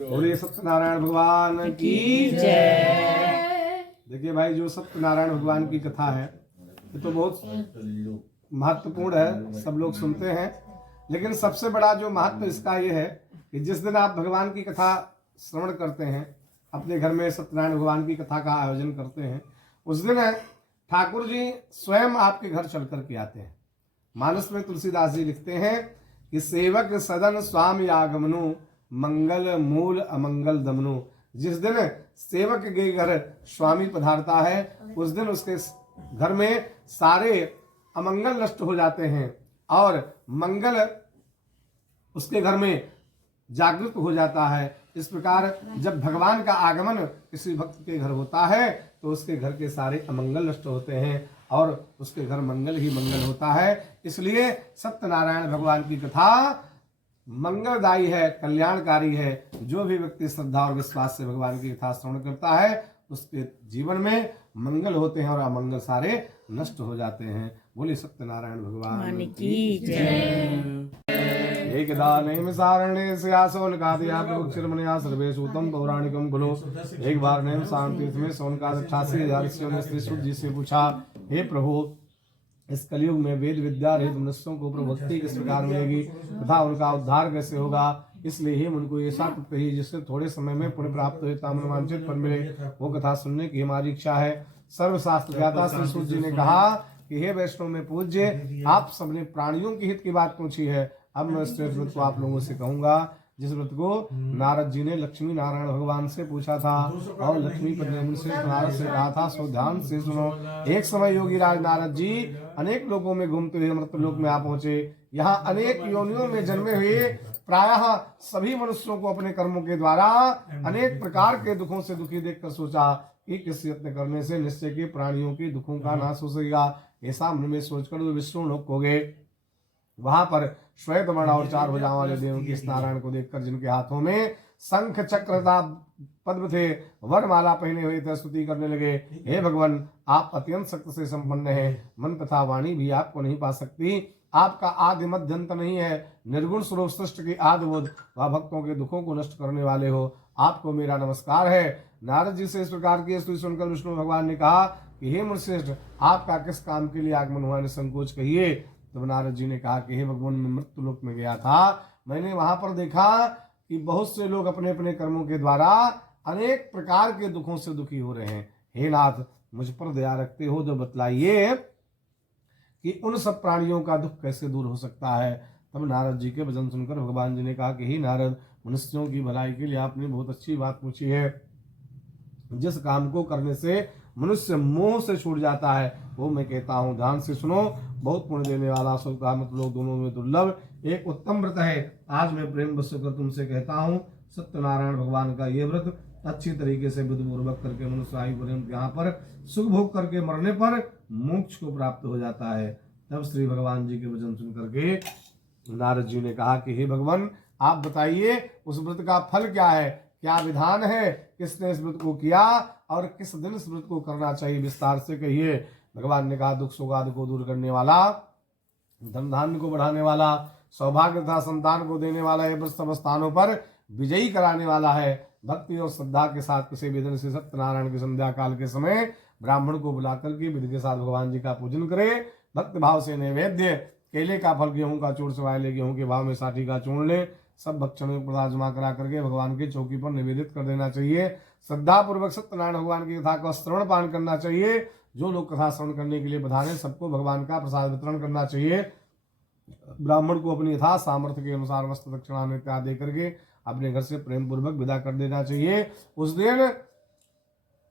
बोलिए सत्यनारायण भगवान की जय। देखिए भाई, जो सत्यनारायण भगवान की कथा है ये तो बहुत महत्वपूर्ण है, सब लोग सुनते हैं। लेकिन सबसे बड़ा जो महत्व इसका ये है कि जिस दिन आप भगवान की कथा श्रवण करते हैं, अपने घर में सत्यनारायण भगवान की कथा का आयोजन करते हैं, उस दिन ठाकुर जी स्वयं आपके घर चल करके आते हैं। मानस में तुलसीदास जी लिखते हैं कि सेवक सदन स्वामी आगमनु, मंगल मूल अमंगल दमनु। जिस दिन सेवक के घर स्वामी पधारता है, उस दिन उसके घर में सारे अमंगल नष्ट हो जाते हैं और मंगल उसके घर में जागृत हो जाता है। इस प्रकार जब भगवान का आगमन किसी भक्त के घर होता है तो उसके घर के सारे अमंगल नष्ट होते हैं और उसके घर मंगल ही मंगल होता है। इसलिए सत्यनारायण भगवान की कथा मंगलदायी है, कल्याणकारी है। जो भी व्यक्ति श्रद्धा और विश्वास से भगवान की कथा श्रवण करता है उसके जीवन में मंगल होते हैं और अमंगल सारे नष्ट हो जाते हैं। बोले सत्यनारायण भगवान की जय। एकदा नैमिषारण्ये सोनकादया प्रभुक्षरमणया सर्वे सूतम पौराणिकम खलु। एक बार नैमिषारण्य तीर्थ में सोनकाद 88,000 ऋषियों ने श्री सूत जी से पूछा, हे प्रभु, इस कलयुग में वेद विद्या रहित मनुष्यों को प्रभु भक्ति किस प्रकार मिलेगी तथा उनका उद्धार कैसे होगा। इसलिए ही उनको ऐसा कही जिससे थोड़े समय में पुण्य प्राप्त हो, मनोवांछित फल मिले, वो कथा सुनने की हमारी इच्छा है। सर्वशास्त्र ज्ञाता श्री सूत जी ने कहा कि हे वैष्णव में पूज्य, आप सबने प्राणियों के हित की बात पूछी है। अब मैं श्रेष्ठ व्रत को आप लोगों से कहूंगा, जिस व्रत को नारद जी ने लक्ष्मी नारायण भगवान से पूछा था और लक्ष्मी पति से नारद से कहा था, सो ध्यान से सुनो। एक समय योगी राज नारद जी अनेक लोगों में घूमते हुए मृत्युलोक में आ पहुंचे। यहाँ अनेक योनियों में जन्मे हुए प्रायः सभी मनुष्यों को अपने कर्मों के द्वारा अनेक प्रकार के दुखों से दुखी देखकर सोचा कि किस यत्न करने से निश्चय के प्राणियों के दुखों का नाश हो सकेगा। ऐसा मन में सोचकर वे विष्णुलोक हो गए। वहां पर श्वेत वर्ण और 4 भुजाओं वाले देव की इस नारायण को देखकर, जिनके हाथों में शंख चक्र पद्म थे, वरमाला पहने हुए थे, स्तुति करने लगे, हे भगवान, आप अत्यंत शक्ति से संपन्न हैं, मन तथा वाणी भी आपको नहीं पा सकती। आपका आदि मध्य अंत नहीं है, निर्गुण स्वरूप सृष्टि की आदि बोध व भक्तों के दुखों को नष्ट करने वाले हो, आपको मेरा नमस्कार है। नारद जी से इस प्रकार की स्तुति सुनकर विष्णु भगवान ने कहा कि हे मुनिश्रेष्ठ, आपका किस काम के लिए आगमन हुआ, निसंकोच कहिए। तब नारद जी ने कहा कि हे भगवान, मैं मृत्युलोक में गया था, मैंने वहां पर देखा कि बहुत से लोग अपने अपने कर्मों के द्वारा अनेक प्रकार के दुखों से दुखी हो रहे हैं। हे नाथ, मुझ पर दया रखते हो तो बतलाइए कि उन सब प्राणियों का दुख कैसे दूर हो सकता है। तब नारद जी के वचन सुनकर भगवान जी ने कहा कि हे नारद, मनुष्यों की भलाई के लिए आपने बहुत अच्छी बात पूछी है। जिस काम को करने से मनुष्य मोह से छूट जाता है वो मैं कहता हूँ, ध्यान से सुनो। बहुत पुण्य देने वाला सुख लोग दोनों में दुर्लभ एक उत्तम व्रत है। आज मैं प्रेम वश कर तुमसे कहता हूँ, सत्यनारायण भगवान का ये व्रत अच्छी तरीके से विधिपूर्वक करके मनुष्य आयु पर्यंत यहाँ पर सुख भोग करके मरने पर मोक्ष को प्राप्त हो जाता है। तब श्री भगवान जी के वचन सुन करके नारद जी ने कहा कि हे भगवान, आप बताइए उस व्रत का फल क्या है, क्या विधान है, किसने इस व्रत को किया और किस दिन इस व्रत को करना चाहिए, विस्तार से कहिए। भगवान ने कहा, दुख सुगाद को दूर करने वाला, धन धान्य को बढ़ाने वाला, सौभाग्य तथा संतान को देने वाला, यह व्रत सब स्थानों पर विजयी कराने वाला है। भक्ति और श्रद्धा के साथ किसी भी दिन से सत्यनारायण की संध्या काल के समय ब्राह्मण को बुलाकर के विधि के साथ भगवान जी का पूजन करे। भक्त भाव से नैवेद्य केले का फल, गेहूं का चूर्ण सिवाय ले गेहूं के भाव में साठी का चूर्ण ले, सब भक्षण पदार्थ जमा करा करके भगवान की चौकी पर निवेदित कर देना चाहिए। श्रद्धा पूर्वक सत्यनारायण भगवान की कथा का श्रवण पान करना चाहिए। जो लोग कथा श्रवण करने के लिए बधाने, सबको भगवान का प्रसाद वितरण करना चाहिए। ब्राह्मण को अपनी यथा सामर्थ्य के अनुसार वस्त्र दक्षिणा इत्यादि दे करके अपने घर से प्रेम पूर्वक विदा कर देना चाहिए। उस दिन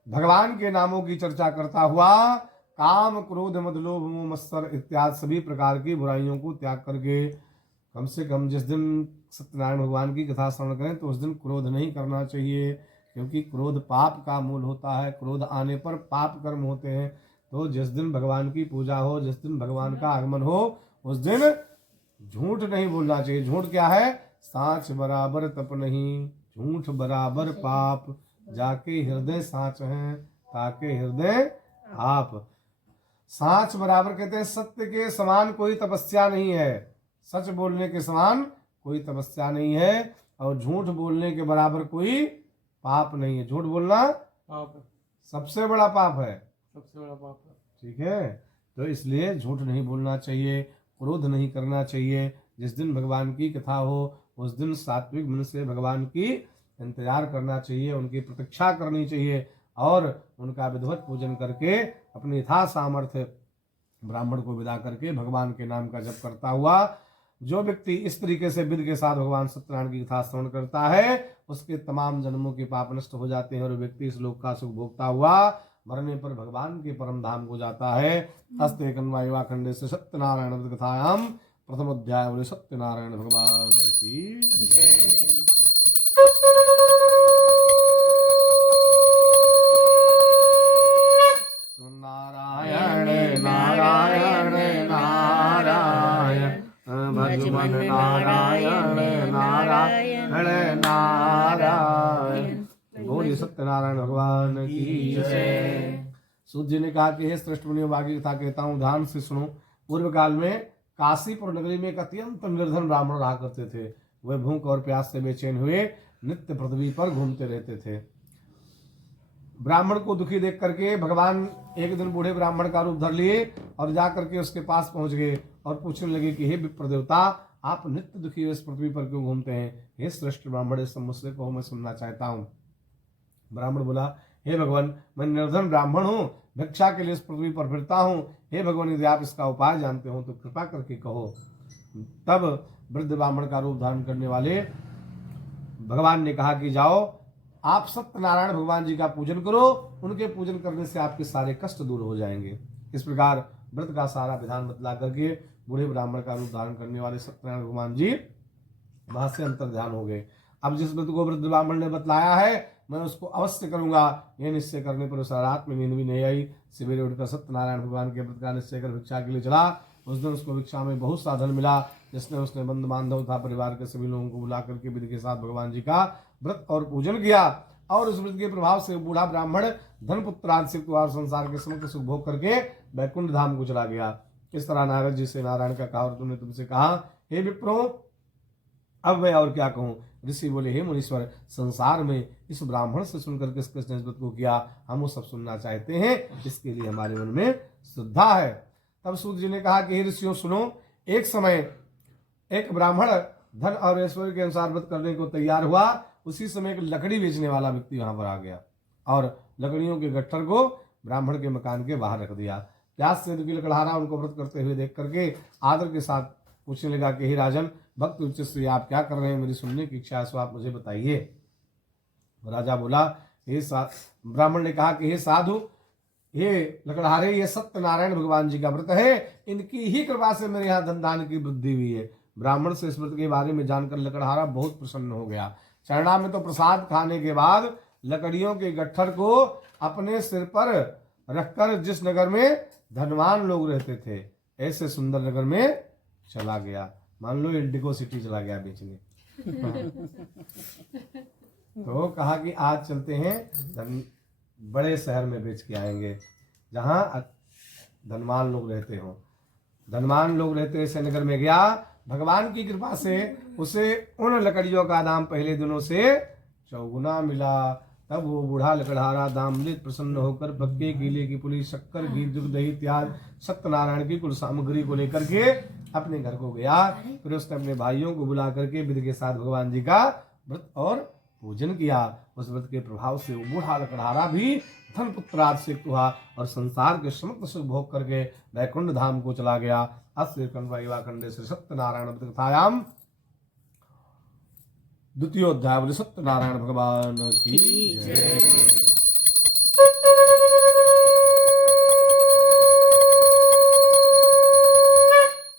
भगवान के नामों की चर्चा करता हुआ काम, क्रोध, मद, लोभ, मोह, मत्सर इत्यादि सभी प्रकार की बुराइयों को त्याग करके कम से कम जिस दिन सत्यनारायण भगवान की कथा श्रवण करें तो उस दिन क्रोध नहीं करना चाहिए, क्योंकि क्रोध पाप का मूल होता है। क्रोध आने पर पाप कर्म होते हैं। तो जिस दिन भगवान की पूजा हो, जिस दिन भगवान का आगमन हो, उस दिन झूठ नहीं बोलना चाहिए। झूठ क्या है? साँच बराबर तप नहीं, झूठ बराबर पाप, जाके हृदय साँच है ताके हृदय आप। साँच बराबर कहते हैं सत्य के समान कोई तपस्या नहीं है, सच बोलने के समान कोई तपस्या नहीं है। और झूठ बोलने के बराबर कोई पाप नहीं है। झूठ बोलना पाप है, सबसे बड़ा पाप है। सबसे बड़ा पाप है। ठीक है, तो इसलिए झूठ नहीं बोलना चाहिए, क्रोध नहीं करना चाहिए। जिस दिन भगवान की कथा हो उस दिन सात्विक मन से भगवान की इंतजार करना चाहिए, उनकी प्रतीक्षा करनी चाहिए और उनका विधिवत पूजन करके अपनी यथा सामर्थ्य ब्राह्मण को विदा करके भगवान के नाम का जप करता हुआ जो व्यक्ति इस तरीके से विधि के साथ भगवान सत्यनारायण की कथा श्रवण करता है उसके तमाम जन्मों के पाप नष्ट हो जाते हैं और व्यक्ति इस लोक का सुख भोगता हुआ मरने पर भगवान के परम धाम को जाता है। हस्ते कन्वा खंडे से सत्यनारायण कथायाम प्रथम अध्याय बोले सत्यनारायण भगवान की नारायण नारायण नारायण भजमन नारायण नारायण नारायण। बोलिए सत्यनारायण भगवान की जय। सूत जी ने कहा कि हे श्रेष्ठ मुनियों, बाकी कथा कहता हूँ, ध्यान से सुनो। पूर्व काल में काशीपुर नगरी में एक अत्यंत निर्धन ब्राह्मण रहा करते थे। वे भूख और प्यास से बेचैन हुए नित्य पृथ्वी पर घूमते रहते थे। ब्राह्मण को दुखी देख करके भगवान एक दिन बूढ़े ब्राह्मण का रूप धर लिए और जा करके उसके पास पहुंच गए और पूछने लगे कि हे विप्र देवता, आप नित्य दुखी इस पृथ्वी पर क्यों घूमते हैं? हे श्रेष्ठ ब्राह्मण, इस मुझसे को मैं सुनना चाहता हूँ। ब्राह्मण बोला, हे भगवान, मैं निर्धन ब्राह्मण हूँ, भिक्षा के लिए इस पृथ्वी पर फिरता हूँ। हे भगवान, यदि आप इसका उपाय जानते हो तो कृपा करके कहो। तब वृद्ध ब्राह्मण का रूप धारण करने वाले भगवान ने कहा कि जाओ, आप सत्यनारायण भगवान जी का पूजन करो, उनके पूजन करने से आपके सारे कष्ट दूर हो जाएंगे। इस प्रकार व्रत का सारा विधान बतला करके बूढ़े ब्राह्मण का रूप धारण करने वाले सत्यनारायण भगवान जी वहां से अंतर ध्यान हो गए। अब जिस व्रत को वृद्ध ब्राह्मण ने बतलाया है मैं उसको अवश्य करूंगा। यह निश्चय करने पर उस रात में नींद भी नहीं आई। सवेरे उठकर सत्यनारायण भगवान के व्रत का निश्चय कर भिक्षा के लिए चला। उस दिन उसको भिक्षा में बहुत साधन मिला, जिसने उसने बंधु बांधव था परिवार के सभी लोगों को बुला करके विधि के साथ भगवान जी का व्रत और पूजन किया और उस व्रत के प्रभाव से बूढ़ा ब्राह्मण धन पुत्रादि सिक्त और संसार के समस्त सुख भोग करके वैकुंठ धाम को चला गया। इस तरह नारद जी से नारायण का कहा और तुमने तुमसे कहा, हे विप्रो, अब मैं और क्या कहूँ? ऋषि बोले, हे मुनीश्वर, संसार में इस ब्राह्मण से सुनकर किस किसने इस व्रत को किया, हम वो सब सुनना चाहते हैं, इसके लिए हमारे मन में श्रद्धा है। तब सूत जी ने कहा कि हे ऋषियों सुनो, एक समय एक ब्राह्मण धन और ऐश्वर्य के अनुसार व्रत करने को तैयार हुआ। उसी समय एक लकड़ी बेचने वाला व्यक्ति वहां पर आ गया और लकड़ियों के गट्ठर को ब्राह्मण के मकान के बाहर रख दिया। प्यास से दुखी लकड़हारा उनको व्रत करते हुए देख करके आदर के साथ पूछने लगा कि हे राजन, भक्त उच्च श्री, आप क्या कर रहे हैं? मेरी सुनने की इच्छा है, सो आप मुझे बताइए। राजा बोला, हे ब्राह्मण ने कहा कि हे साधु, ये लकड़हारे, ये सत्यनारायण भगवान जी का व्रत है, इनकी ही कृपा से मेरे यहाँ धन दान की वृद्धि हुई है। ब्राह्मण से इस व्रत के बारे में जानकर लकड़हारा बहुत प्रसन्न हो गया। चरणा में तो प्रसाद खाने के बाद लकड़ियों के गट्ठर को अपने सिर पर रखकर जिस नगर में धनवान लोग रहते थे ऐसे सुंदर नगर में चला गया। मान लो इंडिगो सिटी चला गया बेचने। तो कहा कि आज चलते हैं बड़े शहर में बेच के आएंगे जहां धनवान लोग रहते हो। धनवान लोग रहते ऐसे नगर में गया। भगवान की कृपा से उसे उन लकड़ियों का दाम पहले दिनों से 4 गुना मिला। तब वो बूढ़ा लकड़हारा दामलित प्रसन्न होकर पक्के गीले की पुली, शक्कर, घी, दूध, दही इत्यादि सत्यनारायण की कुल सामग्री को लेकर के अपने घर को गया। फिर उसने अपने भाइयों को बुला करके विधि के साथ भगवान जी का व्रत और पूजन किया। उस व्रत के प्रभाव से वो बूढ़ा लकड़हारा भी धन पुत्रादि सिक्त हुआ और संसार के समस्त सुख भोग करके वैकुंठ धाम को चला गया। अस्य खंडे से सत्यनारायण कथायाम द्वितीय अध्याय बोले सत्यनारायण भगवान की जय।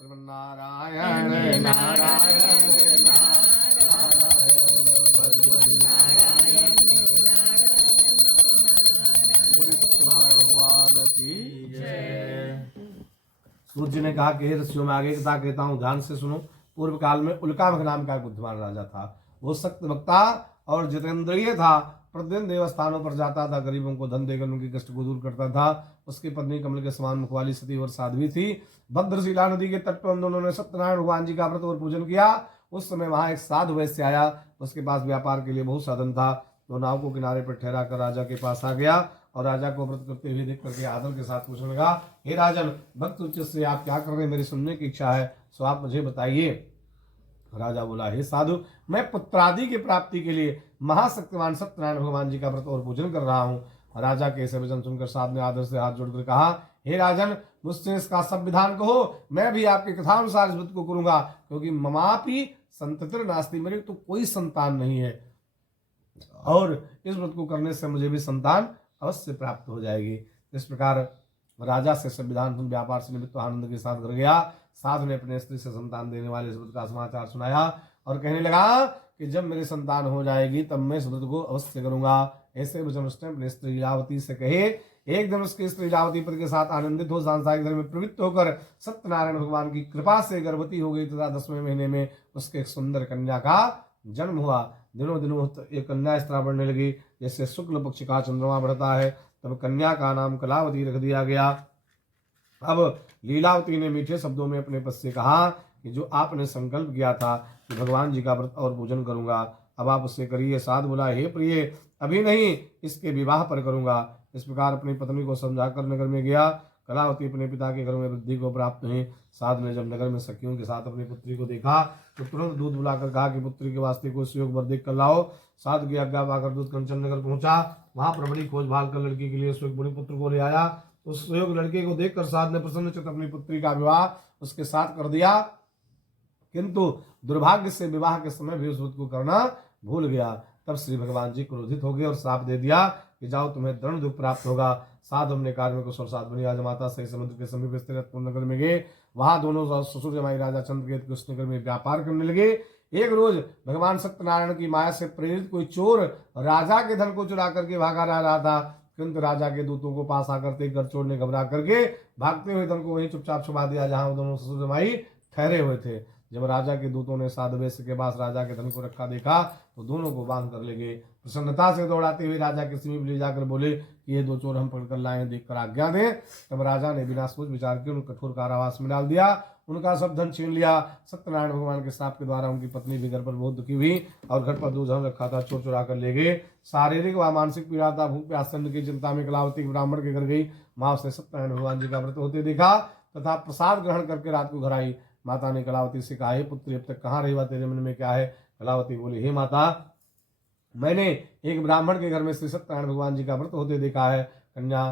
नारायण नारायण नारायण भगवान नारायण बोले सत्यनारायण भगवान की जय। सूर्य ने कहा कि हे ऋषियों, में आगे कथा कहता हूँ, ध्यान से सुनो। पूर्व काल में उल्कामक नाम का एक बुद्धिमान राजा था। वो सक्त वक्ता और जितेंद्रिय था। प्रतिदिन देवस्थानों पर जाता था, गरीबों को धन देकर उनके कष्ट को दूर करता था। उसकी पत्नी कमल के समान मुख वाली सती और साध्वी थी। भद्रशिला नदी के तट पर उन दोनों ने सत्यनारायण भगवान जी का व्रत और पूजन किया। उस समय वहां एक साधु वैश्य आया, उसके पास व्यापार के लिए बहुत साधन था। तो नाव को किनारे पर ठहरा कर राजा के पास आ गया और राजा को व्रत करते हुए देख करके आदर के साथ पूछने लगा, हे राजन, भक्त उच्च से आप क्या कर रहे हैं, मेरी सुनने की इच्छा है, सो आप मुझे बताइए। राजा बोला, हे साधु, मैं पुत्रादि की प्राप्ति के लिए महाशक्तिमान सत्यनारायण भगवान जी का व्रत और पूजन कर रहा हूँ। राजा के ऐसे वचन सुनकर साधु ने आदर से हाथ जोड़कर कहा, हे राजन, मुझसे इसका सब विधान कहो, मैं भी आपकी कथानुसार इस व्रत को करूंगा, क्योंकि ममापि संततिर नास्ति, मेरी तो कोई संतान नहीं है और इस व्रत को करने से मुझे भी संतान अवश्य प्राप्त हो जाएगी। इस प्रकार राजा से संविधान व्यापार से निमित्त आनंद के साथ घर गया। साधु ने अपने स्त्री से संतान देने वाले इस व्रत का समाचार सुनाया और कहने लगा कि जब मेरी संतान हो जाएगी तब मैं इस व्रत को अवश्य करूंगा। ऐसे वचन उसने अपनी स्त्री लीलावती से कहे। एक दिन उसकी स्त्री लीलावती पति के साथ आनंदित हो सांसारिक धर्म में प्रवृत्त होकर सत्यनारायण भगवान की कृपा से गर्भवती हो गई तथा 10वें महीने में उसके एक सुंदर कन्या का जन्म हुआ। दिनों दिनों एक कन्या इस तरह बढ़ने लगी जैसे शुक्ल पक्ष का चंद्रमा बढ़ता है। तब कन्या का नाम कलावती रख दिया गया। अब लीलावती ने मीठे शब्दों में अपने पति से कहा कि जो आपने संकल्प किया था कि भगवान जी का व्रत और पूजन करूंगा, अब आप उससे करिए। साधु बोला, हे प्रिय, अभी नहीं, इसके विवाह पर करूंगा। इस प्रकार अपनी पत्नी को समझाकर नगर में गया। कलावती अपने पिता के घर में वृद्धि को प्राप्त हुई। साधु ने जब नगर में सखियों के साथ अपनी पुत्री को देखा तो तुरंत दूध बुलाकर कहा कि पुत्री के वास्ते कोई सुयोग वर देख कर लाओ। साधु की आज्ञा पाकर दूध कंचन नगर पहुंचा। वहां पर बड़ी खोज भाल कर लड़की के लिए सुयोग बड़े पुत्र को ले आया। उस सुयोग लड़के को देखकर साधु ने प्रसन्नचित्त अपनी पुत्री का विवाह उसके साथ कर दिया, किंतु दुर्भाग्य से विवाह के समय भी उस व्रत को करना भूल गया। तब श्री भगवान जी क्रोधित हो गए और श्राप दे दिया कि जाओ, तुम्हें दृढ़ दुख प्राप्त होगा। साधु अपने कार्य में कुशल साथ बनी राजमाता सही समुद्र के समीप स्थित नगर में गए। वहां दोनों ससुर जमाई राजा चंद्रकेतु कृष्णनगर में व्यापार करने लगे। एक रोज भगवान सत्यनारायण की माया से प्रेरित कोई चोर राजा के धन को चुरा करके भागा रहा था, किंतु राजा के दूतों को पास आकर तेज चोर ने घबरा करके भागते हुए धन को वहीं चुपचाप छुपा दिया जहां दोनों ससुर जमाई ठहरे हुए थे। जब राजा के दूतों ने साधु वैश्य के पास राजा के धन को रखा देखा तो दोनों को बांध कर ले गए। प्रसन्नता से दौड़ाते हुए राजा के समीप ले जाकर बोले कि ये दो चोर हम पकड़ कर लाए, देखकर आज्ञा दें। तब राजा ने बिना सोच विचार के उनको कठोर कारावास में डाल दिया, उनका सब धन छीन लिया। सत्यनारायण भगवान के श्राप के द्वारा उनकी पत्नी भी घर पर बहुत दुखी हुई और घर पर दूध धन रखा था चोर चुरा कर ले गए। शारीरिक व मानसिक पीड़ा था, भूख प्यास की चिंता में कलावती ब्राह्मण के घर गई। माँ उसने सत्यनारायण भगवान जी का व्रत होते देखा तथा प्रसाद ग्रहण करके रात को घर आई। माता ने कलावती से कहा, हे पुत्री, अब तक कहाँ रही हुआ, तेरे मन में क्या है? कलावती बोली, हे माता, मैंने एक ब्राह्मण के घर में श्री सत्यनारायण भगवान जी का व्रत होते देखा है। कन्या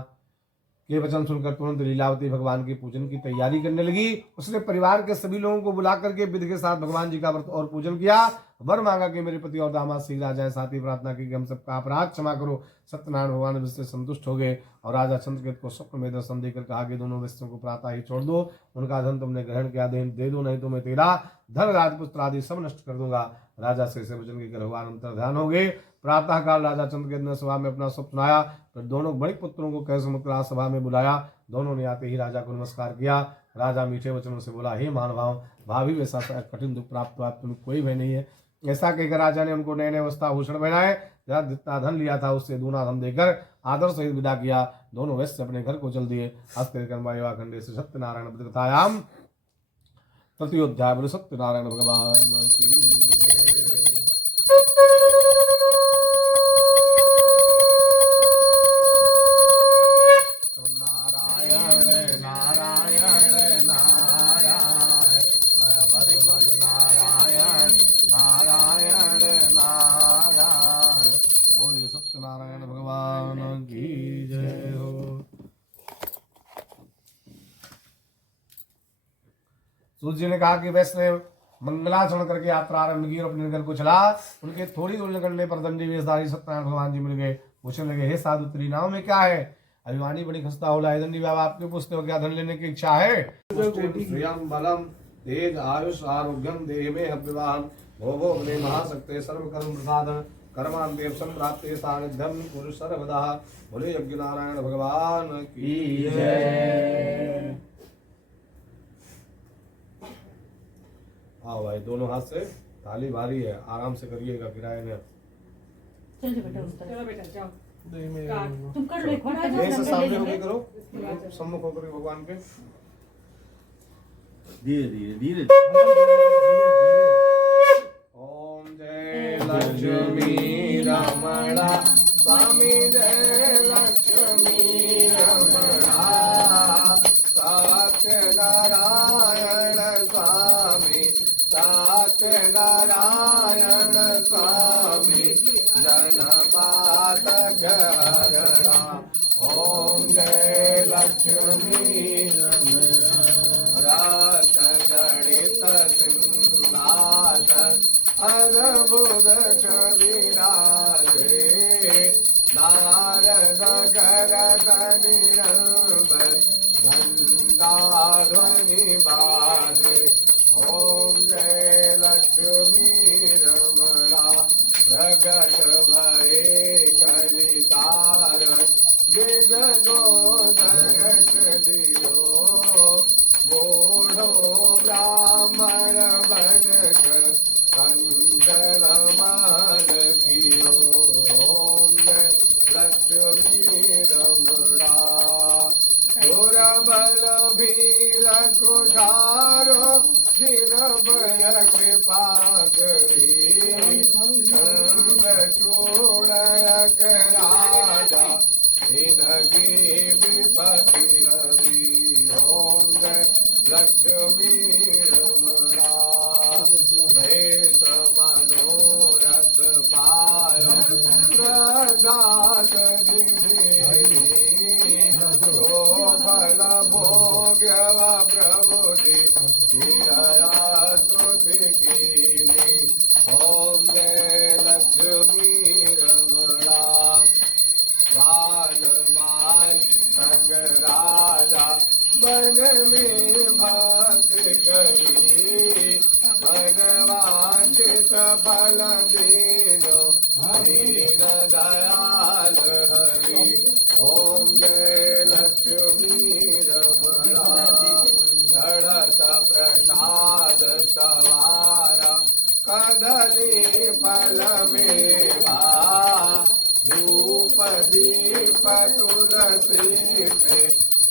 के वचन सुनकर तुरंत लीलावती भगवान के पूजन की तैयारी करने लगी। उसने परिवार के सभी लोगों को बुला करके विधि के साथ भगवान जी का व्रत और पूजन किया। वर मांगा कि मेरे पति और दामाद शीघ्र आ जाए, साथ ही प्रार्थना की कि हम सबका अपराध क्षमा करो। सत्यनारायण भगवान इससे संतुष्ट हो गए और राजा चंद्रकेतु को स्वप्न में दर्शन देकर कहा कि दोनों वैश्यों को प्रातः ही छोड़ दो, उनका धन तुमने ग्रहण किया दे दो, नहीं तो मैं तेरा धन राजपुत्र आदि सब नष्ट कर दूंगा। राजा से वचन के भगवान अंतर ध्यान हो गए। प्रातः काल राजा चंद्रकेतु ने सभा में अपना स्वप्न सुनाया। फिर दोनों बड़े पुत्रों को कह समुद्र सभा में बुलाया। दोनों ने आते ही राजा को नमस्कार किया। राजा मीठे वचनों से बोला, हे महानुभाव, भाभी वैसा कठिन दुख प्राप्त हुआ, तुम्हें कोई भय नहीं है। ऐसा कहकर राजा ने उनको नए नए वस्त्राभूषण पहनाए, जितना धन लिया था उससे दूना धन देकर आदर सहित विदा किया। दोनों वैश्य अपने घर को चल दिए। हस्ते खंडे से सत्यनारायण कथायाम तृतीयोध्याय। बोले सत्यनारायण भगवान की। सत्यनारायण भगवान की जय हो। सूर्य जी ने कहा कि वैष्णव मंगलाचरण करके यात्रा आरंभ की और अपने नगर को चला। उनके थोड़ी दूर निकलने पर दंडी वेशधारी सत्यनारायण भगवान जी मिल गए। पूछने लगे, हे साधु, तेरी नाव में क्या है? अभिमानी बड़ी खस्ता होला है। दंडी बाबा, आपके पूछते हो क्या धन लेने की इच्छा है? बलम तेज आयुष आरोग्यम देह में अभिवाहन भोगो ने महाशक्ति सर्व कर्म प्रसाद कर्मांते संप्राप्ते सानिध्यम पुरुष सर्वदा। बोले यज्ञ नारायण भगवान की जय। आओ भाई, दोनों हाथ से ताली भारी है, आराम से करिएगा, किराए में। चलो बेटा जाओ, तुम कर लो, ऐसे सामने होके करो, सम्मुख होकर भगवान के। धीरे धीरे धीरे जय लक्ष्मी रमणा स्वामी जय लक्ष्मी रमणा सत्यनारायण स्वामी सत्यनारायण स्वामी जनपातक हरणा ओम जय लक्ष्मी रमणा रथ गणित सिंहासन अद्भुत छविराजे नारद करत निरंबर घंटा ध्वनि बाजे ओम जय लक्ष्मी रमणा प्रगट भये कलिकार गिज गोदरस दियो बूढ़ो ब्राह्मण बनकर कंचन माल कियो ओम जय लक्ष्मी रमणा दुर्बल भील कुठारो जिन पर कृपा करी सर्व चूड़क राजा इनकी विपत्ति हरि ओम जय लक्ष्मी रमणा वेश मनोरथ पारो प्रदात देवी फल भोग्य प्रभुति धीरया स्तुति कीनी ओम जय लक्ष्मी रमणा बाल बाल संग राजा वन में भक्ति करी मनवांचित फल दीनो दीन दयाल हरि ओम जय लक्ष्मी रमणा चढ़त प्रसाद सवारा कदली फल मेवा धूप दीप तुलसी पे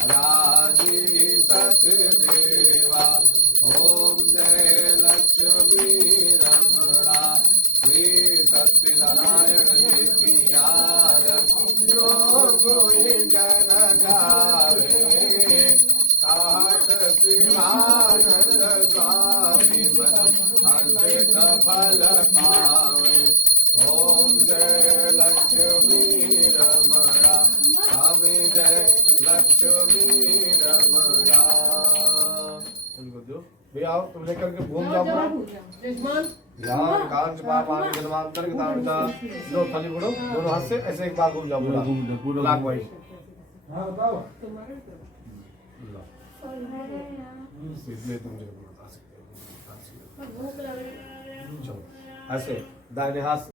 राजी सचदेवा ओम जय लक्ष्मी रमणा श्री सत्यनारायण जी की याद जो कोई जन गावे काट शिवानंद स्वामी मन अंत फल पावे ओम जय लक्ष्मी रमणा स्वामी जय लक्ष्मी रमणा उनको दो भैया आओ तुम लेकर के घूम जाओ ध्यान कांच पापानि जन्मांतर के दावता लो थाली पकड़ो दोनों हाथ से ऐसे एक बार घूम जाओ पूरा लाख भाई हां बताओ इसलिए तुम मुझे बता सकते हो चलो ऐसे दाहिने हाथ